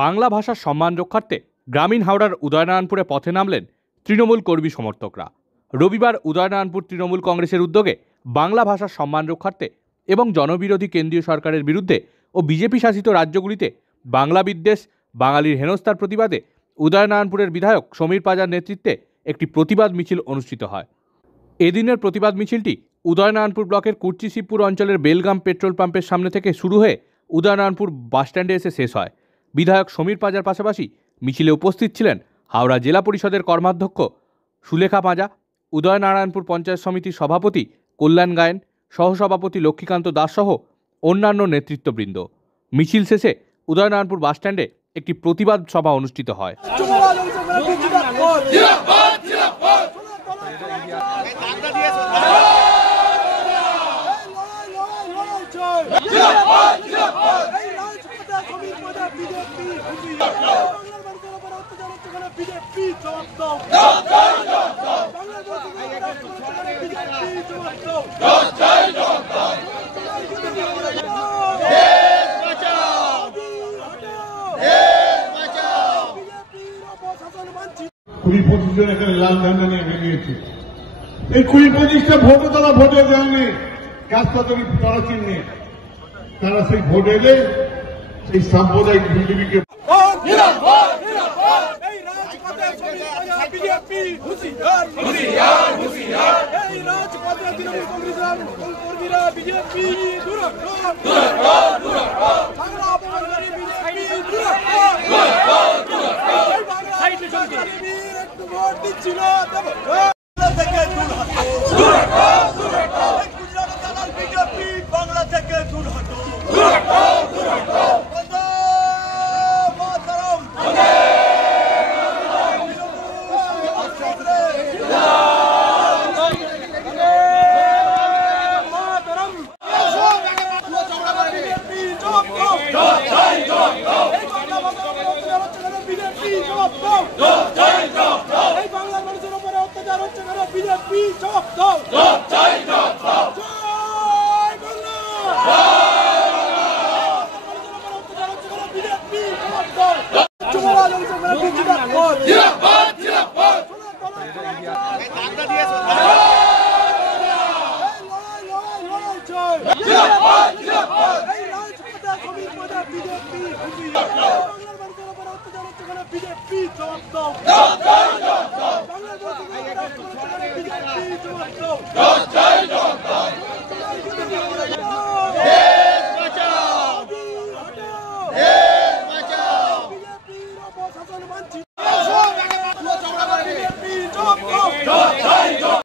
বাংলা ভাষার সম্মান রক্ষার্থে গ্রামীণ হাওড়ার উদয়নারায়ণপুরে পথে নামলেন তৃণমূল কর্মী সমর্থকরা। রবিবার উদয়নারায়ণপুর তৃণমূল কংগ্রেসের উদ্যোগে বাংলা ভাষার সম্মান রক্ষার্থে এবং জনবিরোধী কেন্দ্রীয় সরকারের বিরুদ্ধে ও বিজেপি শাসিত রাজ্যগুলিতে বাংলা বিদ্বেষ, বাঙালির হেনস্থার প্রতিবাদে উদয়নারায়ণপুরের বিধায়ক সমীর পাজার নেতৃত্বে একটি প্রতিবাদ মিছিল অনুষ্ঠিত হয়। এদিনের প্রতিবাদ মিছিলটি উদয়নারায়ণপুর ব্লকের কুর্চি শিবপুর অঞ্চলের বেলগাম পেট্রোল পাম্পের সামনে থেকে শুরু হয়ে উদয়নারায়ণপুর বাসস্ট্যান্ডে এসে শেষ হয়। বিধায়ক সমীর পাজার পাশাপাশি মিছিলে উপস্থিত ছিলেন হাওড়া জেলা পরিষদের কর্মাধ্যক্ষ সুলেখা পাঁজা, উদয়নারায়ণপুর পঞ্চায়েত সমিতির সভাপতি কল্যাণ গায়েন, সহসভাপতি লক্ষ্মীকান্ত দাস সহ অন্যান্য নেতৃত্ববৃন্দ। মিছিল শেষে উদয়নারায়ণপুর বাসস্ট্যান্ডে একটি প্রতিবাদ সভা অনুষ্ঠিত হয়। লাল ঝান্ডা নিয়ে বেরিয়েছে। এই 20-25টা ভোটে তারা ভোটে দেয়নি, কাজটা তৈরি তারা চিহ্নে, তারা সেই ভোট এলে সেই সাম্প্রদায়িক বিজেপিকে বাংলা থেকে দূর হটো।